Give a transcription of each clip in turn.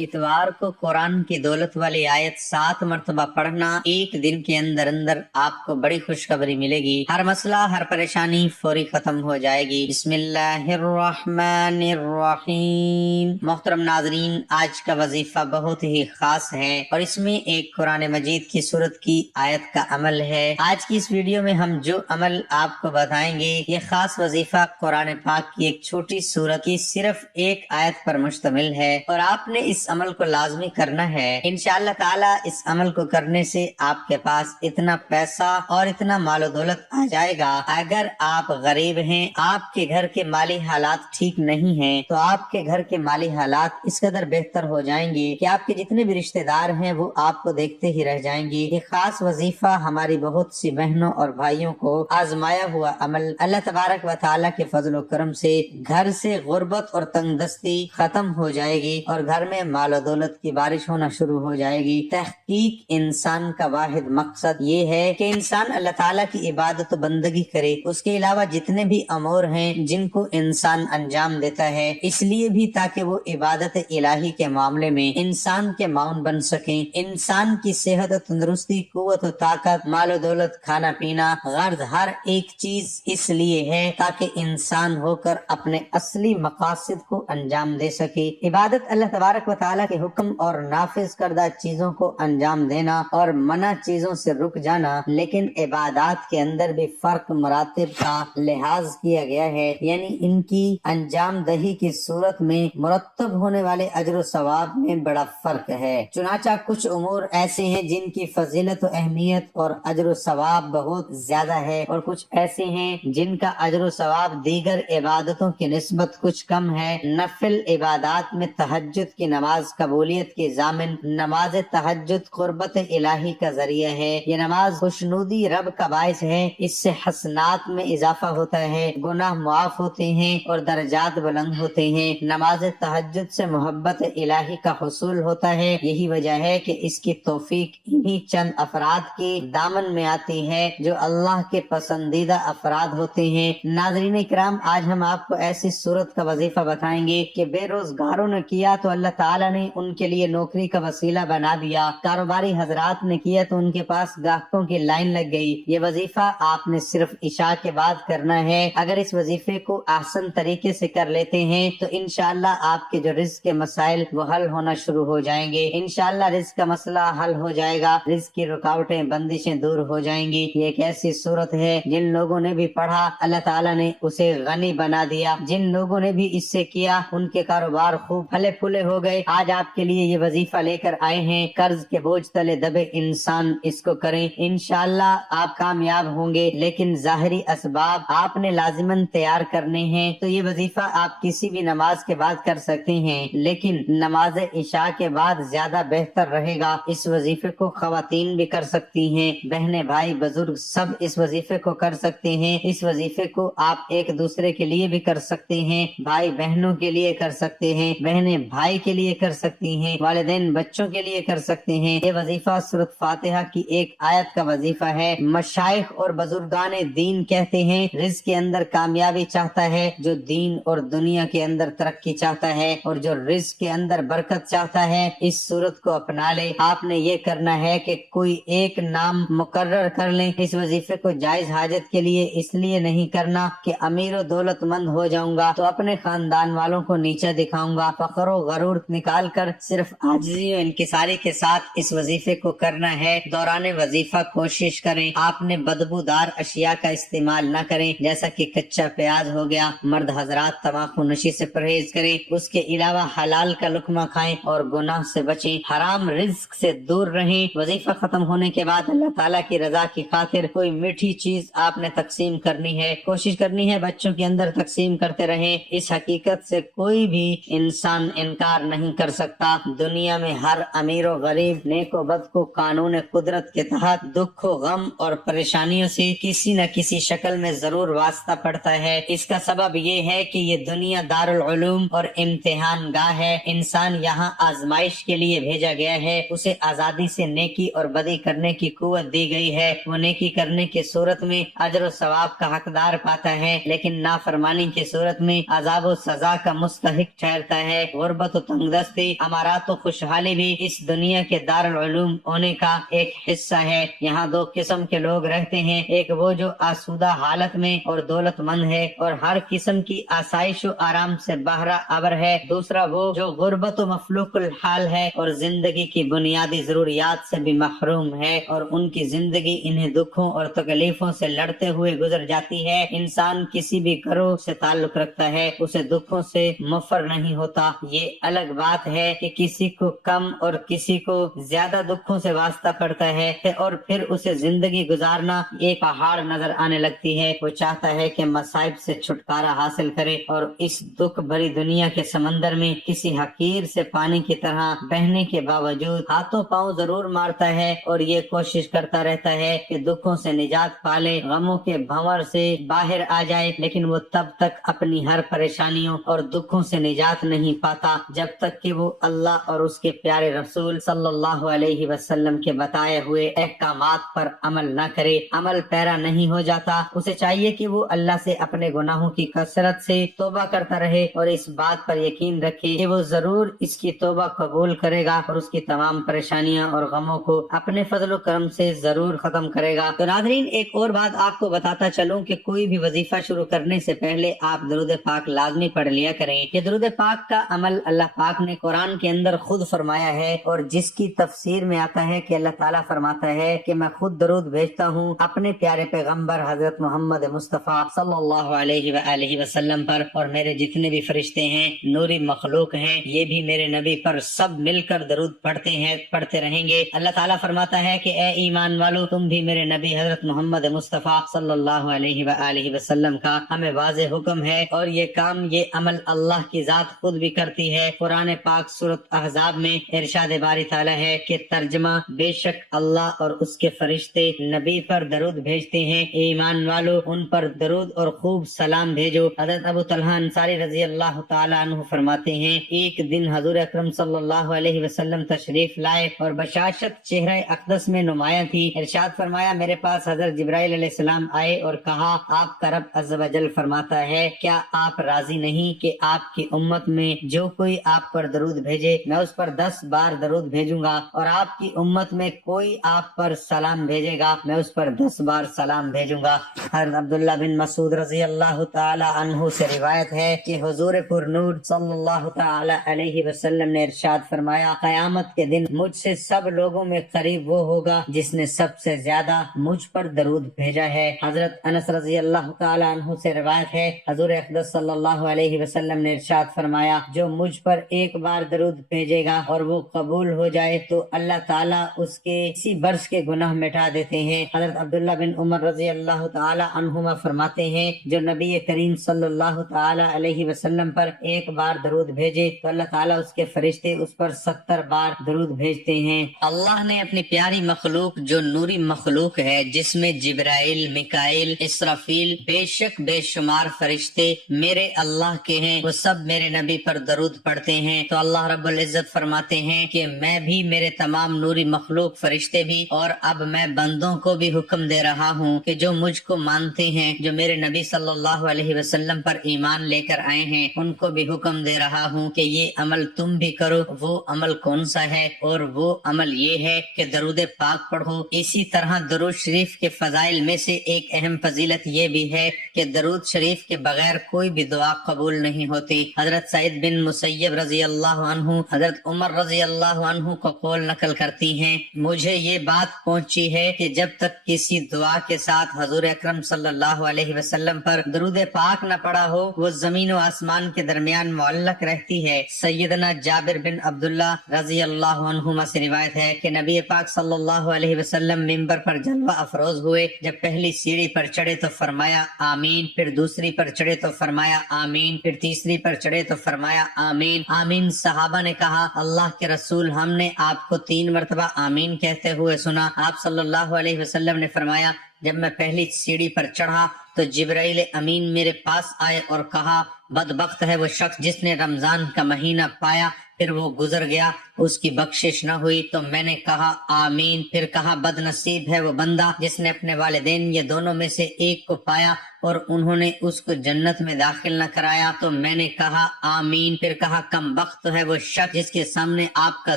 इतवार को कुरान की दौलत वाली आयत 7 मरतबा पढ़ना, एक दिन के अंदर अंदर आपको बड़ी खुशखबरी मिलेगी। हर मसला, हर परेशानी फौरी खत्म हो जाएगी। बिस्मिल्लाहिर्रहमानिर्रहीम। मोहतरम नाजरीन, आज का वजीफा बहुत ही खास है और इसमें एक कुरान मजीद की सूरत की आयत का अमल है। आज की इस वीडियो में हम जो अमल आपको बताएंगे, ये खास वजीफा कुरान पाक की एक छोटी सूरत की सिर्फ एक आयत पर मुश्तमिल है और आपने इस अमल को लाजमी करना है। इंशाअल्लाह ताला इस अमल को करने से आपके पास इतना पैसा और इतना मालो दौलत आ जाएगा। अगर आप गरीब हैं, आपके घर के माली हालात ठीक नहीं हैं, तो आपके घर के माली हालात इस कदर बेहतर हो जाएंगे कि आपके जितने भी रिश्तेदार हैं वो आपको देखते ही रह जाएंगे। ये खास वजीफा हमारी बहुत सी बहनों और भाइयों को आजमाया हुआ अमल अल्लाह तबारक व तआला के फजल करम से घर से गुर्बत और तंगदस्ती खत्म हो जाएगी और घर में मालो दौलत की बारिश होना शुरू हो जाएगी। तहकीक इंसान का वाहिद मकसद ये है कि इंसान अल्लाह ताला की इबादत बंदगी करे। उसके अलावा जितने भी अमूर हैं जिनको इंसान अंजाम देता है, इसलिए भी ताकि वो इबादत इलाही के मामले में इंसान के माउन बन सके। इंसान की सेहत, तंदुरुस्ती, कुव्वत, ताकत, मालो दौलत, खाना पीना, गर्ज, हर एक चीज इसलिए है ताकि इंसान होकर अपने असली मकासद को अंजाम दे सके। इबादत अल्लाह तबारक व तआला के हुक्म और नाफिज करदा चीजों को अंजाम देना और मना चीजों से रुक जाना, लेकिन इबादत के अंदर भी फर्क मरातिब का लिहाज किया गया है, यानी इनकी अंजाम दही की सूरत में मुरत्तब होने वाले अजर सवाब में बड़ा फर्क है। चुनाचा कुछ उमूर ऐसे हैं जिनकी फजीलत और अहमियत और अजर सवाब बहुत ज्यादा है और कुछ ऐसे हैं जिनका अजर सवाब दीगर इबादतों की निस्बत कुछ कम है। नफिल इबादत में तहज्जुद की नमाज कबूलियत की जामिन, नमाज तहज्जुद कुर्बत इलाही का जरिया है। ये नमाज खुशनुदी रब का बाइस है, इससे हसनात में इजाफा होता है, गुनाह मुआफ होते हैं और दर्जात बुलंद होते हैं। नमाज तहज्जुद से मोहब्बत इलाही का हुसूल होता है। यही वजह है कि इसकी तौफीक इन्हीं चंद अफराद के दामन में आती है जो अल्लाह के पसंदीदा अफराद होते हैं। नाज़रीन इकराम, आज हम आपको ऐसी सूरत का वजीफा बताएंगे कि बेरोजगारों ने किया तो अल्लाह ताला ने उनके लिए नौकरी का वसीला बना दिया, कारोबारी हजरात ने किया तो उनके पास ग्राहकों की लाइन लग गई। ये वजीफा आपने सिर्फ इशा के बाद करना है। अगर इस वजीफे को आसान तरीके से कर लेते हैं तो इंशाअल्लाह आपके जो रिज्क के मसाइल वो हल होना शुरू हो जाएंगे। इंशाअल्लाह रिज्क का मसला हल हो जाएगा, रिज्क की रुकावटें, बंदिशें दूर हो जाएंगी। ये एक ऐसी सूरत है जिन लोगों ने भी पढ़ा अल्लाह ताला ने उसे गनी बना दिया, जिन लोगों ने भी इससे किया उनके कारोबार खूब फले फूले हो गए। आज आपके लिए ये वजीफा लेकर आए हैं। कर्ज के बोझ तले दबे इंसान इसको करें, इंशाअल्लाह आप कामयाब होंगे। लेकिन जाहिरी असबाब आपने लाजिमन तैयार करने हैं। तो ये वजीफा आप किसी भी नमाज के बाद कर सकते हैं, लेकिन नमाज इशा के बाद ज्यादा बेहतर रहेगा। इस वजीफे को खवातीन भी कर सकती हैं, बहने भाई बुजुर्ग सब इस वजीफे को कर सकते हैं। इस वजीफे को आप एक दूसरे के लिए भी कर सकते हैं, भाई बहनों के लिए कर सकते हैं, बहने भाई के लिए कर सकती हैं, वालिदैन बच्चों के लिए कर सकते हैं। ये वजीफा सूरत फातिहा की एक आयत का वजीफा है। मशाइख और बुजुर्गान दीन कहते हैं रिज़्क के अंदर कामयाबी चाहता है जो दीन और दुनिया के अंदर तरक्की चाहता है, और जो रिज़्क के अंदर बरकत चाहता है इस सूरत को अपना ले। आपने ये करना है कि कोई एक नाम मुकर्रर कर लें। इस वजीफे को जायज हाजत के लिए इसलिए नहीं करना कि अमीर और दौलतमंद हो जाऊंगा तो अपने खानदान वालों को नीचा दिखाऊंगा। फखर और गरूर निकाल कर सिर्फ आजिज़ी और इंकिसारी के साथ इस वजीफे को करना है। दौरान वजीफा कोशिश करें आपने बदबूदार अशिया का इस्तेमाल न करें, जैसा कि कच्चा प्याज हो गया। मर्द हजरात तंबाकू नशी से परहेज करें। उसके अलावा हलाल का लुकमा खाएं और गुनाह से बचें, हराम रिज्क से दूर रहें। वजीफा खत्म होने के बाद अल्लाह ताला की रजा की खातिर कोई मीठी चीज आपने तकसीम करनी है, कोशिश करनी है बच्चों के अंदर तकसीम करते रहें। इस हकीकत से कोई भी इंसान इनकार नहीं कर सकता। दुनिया में हर अमीर और गरीब, नेक और बद को कानून कुदरत के तहत दुख व गम और परेशानियों से किसी न किसी शक्ल में जरूर वास्ता पड़ता है। इसका सबब ये है कि ये दुनिया दारुल उलूम और इम्तिहान गाह है। इंसान यहाँ आजमाइश के लिए भेजा गया है। उसे आजादी से नेकी और बदी करने की कुव्वत दी गई है। वो नेकी करने की सूरत में अजर और सवाब का हकदार पाता है, लेकिन नाफरमानी की सूरत में अजाब और सजा का मुस्तहिक ठहरता है। गुर्बत और तंगदस्त तंदुरुस्ती, अमारात और खुशहाली भी इस दुनिया के दारुल उलूम होने का एक हिस्सा है। यहाँ दो किस्म के लोग रहते हैं, एक वो जो आसूदा हालत में और दौलतमंद है और हर किस्म की आसाइश और आराम से बहरा अबर है, दूसरा वो जो गुर्बत और मफलूकुल हाल है और जिंदगी की बुनियादी जरूरियात से भी महरूम है और उनकी जिंदगी इन्हें दुखों और तकलीफों से लड़ते हुए गुजर जाती है। इंसान किसी भी ग्रोह से ताल्लुक रखता है, उसे दुखों से मुफर नहीं होता। ये अलग बात है कि किसी को कम और किसी को ज्यादा दुखों से वास्ता पड़ता है और फिर उसे जिंदगी गुजारना एक पहाड़ नजर आने लगती है। वो चाहता है कि मसाइब से छुटकारा हासिल करे और इस दुख भरी दुनिया के समंदर में किसी हकीर से पानी की तरह बहने के बावजूद हाथों पांव जरूर मारता है और ये कोशिश करता रहता है कि दुखों से निजात पाले, गमों के भंवर से बाहर आ जाए, लेकिन वो तब तक अपनी हर परेशानियों और दुखों से निजात नहीं पाता जब तक कि वो अल्लाह और उसके प्यारे रसूल सल्लल्लाहु अलैहि वसल्लम के बताए हुए अहकामात पर अमल न करे, अमल पैरा नहीं हो जाता। उसे चाहिए कि वो अल्लाह से अपने गुनाहों की कसरत से तौबा करता रहे और इस बात पर यकीन रखे कि वो जरूर इसकी तौबा कबूल करेगा और उसकी तमाम परेशानियां और गमों को अपने फजल करम से जरूर खत्म करेगा। तो नाज़रीन, एक और बात आपको बताता चलूं कि कोई भी वजीफा शुरू करने से पहले आप दरूद पाक लाजमी पढ़ लिया करें। ये दरूद पाक का अमल अल्लाह पाक ने कुरान के अंदर खुद फरमाया है और जिसकी तफसीर में आता है कि अल्लाह ताला फरमाता है कि मैं खुद दरूद भेजता हूँ अपने प्यारे पैगम्बर हजरत मोहम्मद मुस्तफ़ा सल्लल्लाहु अलैहि वसल्लम पर, और मेरे जितने भी फरिश्ते हैं, नूरी मखलूक हैं, ये भी मेरे नबी पर सब मिलकर दरूद पढ़ते रहेंगे। अल्लाह ताला फरमाता है कि ए ईमान वालों, तुम भी मेरे नबी हजरत मोहम्मद मुस्तफ़ा सल्लल्लाहु अलैहि वसल्लम का हमें वाज़ेह हुक्म है और ये काम, ये अमल अल्लाह की जात खुद भी करती है। कुरान पाक सूरत अहज़ाब में इरशाद बारी ताला है कि तर्जमा, बेशक अल्लाह और उसके फरिश्ते नबी पर दरूद भेजते हैं, ईमान वालों उन पर दरूद और खूब सलाम भेजो। हज़रत अबू तलहा अंसारी रजी अल्लाह ताला अन्हु फरमाते हैं, एक दिन हजूर अकरम सल्लल्लाहु अलैहि वसल्लम तशरीफ लाए और बशाशत चेहरे अक़दस में नुमाया थी। इरशाद फरमाया, मेरे पास हजरत जिब्राइल अलैहिस्सलाम आए और कहा, आपका रब अज़्ज़ व जल फरमाता है, क्या आप राजी नहीं कि आपकी उम्मत में जो कोई आप पर दरूद भेजे मैं उस पर 10 बार दरूद भेजूंगा, और आपकी उम्मत में कोई आप पर सलाम भेजेगा मैं उस पर 10 बार सलाम भेजूंगा। हज़रत अब्दुल्लाह बिन मसूद रजी अल्लाह ताला अन्हु से रिवायत है कि हुजूर पुरनूर सल्लल्लाहु ताला अलैहि वसल्लम ने इरशाद फरमाया, क़यामत के दिन मुझसे सब लोगों में करीब वो होगा जिसने सबसे ज्यादा मुझ पर दरूद भेजा है। हजरत अनस रजी अल्लाह ताला अन्हु से रिवायत है, हुजूर अक़दस सल्लल्लाहु अलैहि वसल्लम ने इरशाद फरमाया, जो मुझ पर एक बार दरूद भेजेगा और वो कबूल हो जाए तो अल्लाह ताला उसके इसी बर्स के गुनाह मिटा देते हैं। हजरत अब्दुल्लाह बिन उमर रजी अल्लाह ताला अन्हुमा फरमाते हैं, जो नबी करीम सल्लल्लाहु ताला अलैहि वसल्लम पर एक बार दरूद भेजे तो अल्लाह ताला उसके फरिश्ते उस पर 70 बार दरूद भेजते हैं। अल्लाह ने अपनी प्यारी मखलूक जो नूरी मखलूक है, जिसमें जिब्राइल, मिकाइल, इसराफील, बेशक बेशुमार फरिश्ते मेरे अल्लाह के हैं, वो सब मेरे नबी पर दरूद पढ़ते हैं। तो अल्लाह रब्बुल इज्जत फरमाते हैं कि मैं भी, मेरे तमाम नूरी मखलूक फरिश्ते भी, और अब मैं बंदों को भी हुक्म दे रहा हूँ कि जो मुझको मानते हैं, जो मेरे नबी सल्लल्लाहु अलैहि वसल्लम पर ईमान लेकर आए हैं, उनको भी हुक्म दे रहा हूँ कि ये अमल तुम भी करो। वो अमल कौन सा है? और वो अमल ये है कि दरूद पाक पढ़ो। इसी तरह दरूद शरीफ के फजाइल में से एक अहम फजीलत ये भी है कि दरूद शरीफ के बगैर कोई भी दुआ कबूल नहीं होती। हजरत सईद बिन मुसय्यब रजी अल्लाह अन्हु हजरत उमर रजी अल्लाह अन्हु को कौल नकल करती हैं, मुझे ये बात पहुंची है कि जब तक किसी दुआ के साथ हजूर अकरम सल्लल्लाहु अलैहि वसल्लम पर दरूद पाक न पड़ा हो, वो जमीन व आसमान के दरमियान मुअल्लक रहती है। सैयदना जाबिर बिन अब्दुल्ला रजी अल्लाह अन्हुमा से रिवायत है कि नबी पाक सल्लल्लाहु अलैहि वसल्लम मिंबर पर जलवा अफरोज हुए। जब पहली सीढ़ी पर चढ़े तो फरमाया आमीन, फिर दूसरी पर चढ़े तो फरमाया आमीन, फिर तीसरी पर चढ़े तो फरमाया आमीन आमीन। सहाबा ने कहा, अल्लाह के रसूल, हमने आपको 3 मरतबा आमीन कहते हुए सुना। आप सल्लल्लाहु अलैहि वसल्लम ने फरमाया, जब मैं पहली सीढ़ी पर चढ़ा تو جبرائیل امین میرے پاس آئے اور کہا بدبخت ہے وہ شخص جس نے رمضان کا مہینہ پایا پھر وہ گزر گیا، اس کی بخشش نہ ہوئی۔ تو میں نے کہا آمین۔ پھر کہا بد نصیب ہے وہ بندہ جس نے اپنے والدین یا دونوں میں سے ایک کو پایا اور انہوں نے اس کو جنت میں داخل نہ کرایا۔ تو میں نے کہا آمین۔ پھر کہا کم بخت ہے وہ شخص جس کے سامنے آپ کا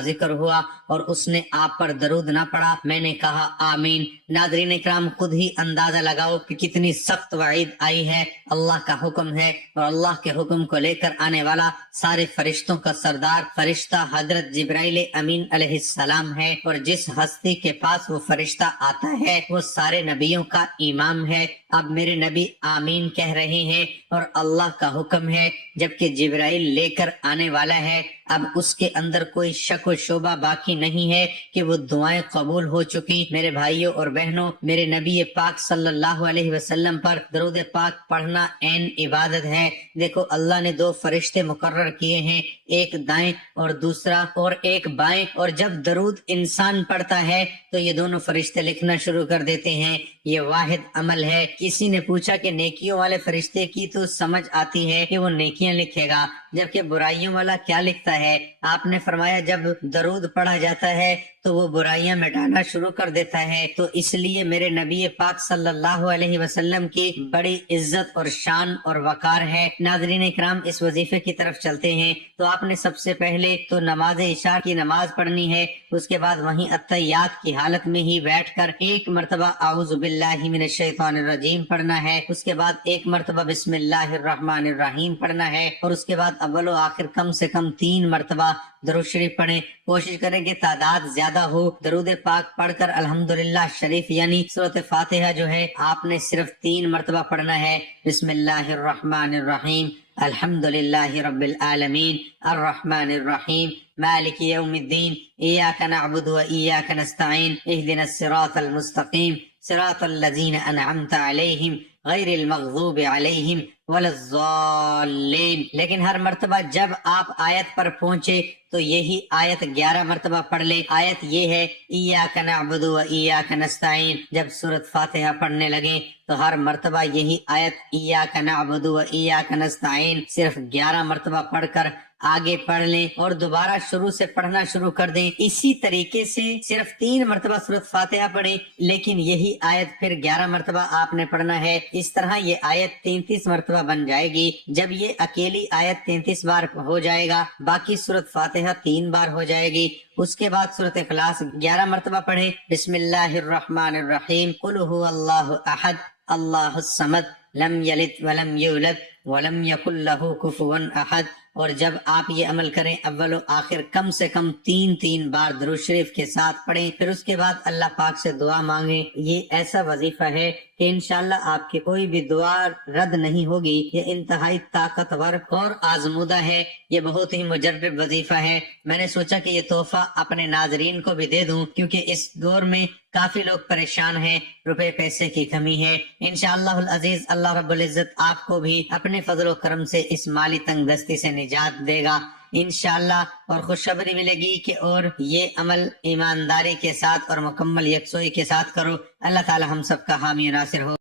ذکر ہوا اور اس نے آپ پر درود نہ پڑا۔ میں نے کہا آمین۔ ناظرین اکرام، خود ہی اندازہ لگاؤ کہ کتنی سخت وعید آئی ہے۔ اللہ کا حکم ہے اور اللہ کے حکم کو لے کر آنے والا سارے فرشتوں کا سردار فرشتہ حضرت جبرائیل امین علیہ السلام ہے، اور جس ہستی کے پاس وہ فرشتہ آتا ہے وہ سارے نبیوں کا امام ہے۔ اب میرے نبی آمین کہہ رہے ہیں اور اللہ کا حکم ہے، جبکہ جبرائیل لے کر آنے والا ہے۔ اب اس کے اندر کوئی شک و شبہ باقی نہیں ہے کہ وہ دعائیں قبول ہو چکی۔ میرے بھائیوں اور بہنوں، میرے نبی پاک صلی اللہ علیہ وسلم پر درود پاک پڑھنا عین عبادت ہے۔ دیکھو اللہ نے دو فرشتے مقرر کیے ہیں، ایک دائیں اور دوسرا اور ایک بائیں، اور جب درود انسان پڑھتا ہے تو یہ دونوں فرشتے لکھنا شروع کر دیتے ہیں۔ یہ واحد عمل ہے۔ کسی نے پوچھا کہ نیکیوں والے فرشتے کی تو سمجھ آتی ہے کہ وہ نیکیاں لکھے گا، جبکہ برائیوں والا کیا لکھتا ہے؟ آپ نے فرمایا جب درود پڑھا جاتا ہے تو وہ برائیاں مٹانا شروع کر دیتا ہے۔ تو اس لیے میرے نبی پاک صلی اللہ علیہ وسلم کی بڑی عزت اور شان اور وقار ہے۔ ناظرین اکرام، اس وظیفے کی طرف چلتے ہیں۔ تو آپ نے سب سے پہلے تو نماز عشاء کی نماز پڑھنی ہے، اس کے بعد وہیں اتحیات کی حالت میں ہی بیٹھ کر ایک مرتبہ اعوذ باللہ من الشیطان الرجیم پڑھنا ہے، اس کے بعد ایک مرتبہ بسم اللہ الرحمن الرحیم پڑھنا ہے، اور اس کے بعد اول و آخر کم سے کم 3 مرتبہ درود شریف پڑھیں۔ کوشش کریں کہ تعداد زیادہ ہو۔ درود پاک پڑھ کر الحمدللہ شریف یعنی سورۃ فاتحہ جو ہے آپ نے صرف 3 مرتبہ پڑھنا ہے۔ بسم اللہ الرحمن الرحیم، الحمدللہ رب العالمین، الرحمن الرحیم، مالک یوم الدین، ایاک نعبد و ایاک نستعین، اہدنا الصراط المستقیم، صراط الذین انعمت علیہم غیر المغضوب علیہم ولا الضالین۔ لیکن ہر مرتبہ جب آپ آیت پر پہنچے تو یہی آیت 11 مرتبہ پڑھ لے۔ آیت یہ ہے ایاک نعبد و ایاک نستعین۔ جب سورۃ فاتحہ پڑھنے لگیں تو ہر مرتبہ یہی آیت ایاک نعبد و ایاک نستعین صرف 11 مرتبہ پڑھ کر آگے پڑھ لیں اور دوبارہ شروع سے پڑھنا شروع کر دیں۔ اسی طریقے سے صرف 3 مرتبہ سورۃ فاتحہ پڑھیں، لیکن یہی آیت پھر 11 مرتبہ آپ نے پڑھنا ہے۔ اس طرح یہ آیت 33 مرتبہ بن جائے گی۔ جب یہ اکیلی آیت 33 بار ہو جائے گا، باقی سورۃ فاتحہ 3 بار ہو جائے گی۔ اس کے بعد سورۃ اخلاص 11 مرتبہ پڑھیں۔ بسم اللہ الرحمن الرحیم، قل هو اللہ احد اللہ الصمد لم یلد ولم یولد ولم یکن لہ کفوا احد۔ اور جب آپ یہ عمل کریں اول و آخر کم سے کم 3 بار درود شریف کے ساتھ پڑھیں، پھر اس کے بعد اللہ پاک سے دعا مانگیں۔ یہ ایسا وظیفہ ہے کہ انشاءاللہ آپ کی کوئی بھی دعا رد نہیں ہوگی۔ یہ انتہائی طاقتور اور آزمودہ ہے، یہ بہت ہی مجرب وظیفہ ہے۔ میں نے سوچا کہ یہ تحفہ اپنے ناظرین کو بھی دے دوں، کیونکہ اس دور میں کافی لوگ پریشان ہیں، روپے پیسے کی کمی ہے۔ انشاءاللہ العزیز اللہ رب العزت آپ کو بھی اپنے فضل و کرم سے اس مالی تنگ دستی سے نجات دے گا انشاءاللہ، اور خوشخبری ملے گی کہ اور یہ عمل ایمانداری کے ساتھ اور مکمل یکسوئی کے ساتھ کرو۔ اللہ تعالی ہم سب کا حامی و ناصر ہو۔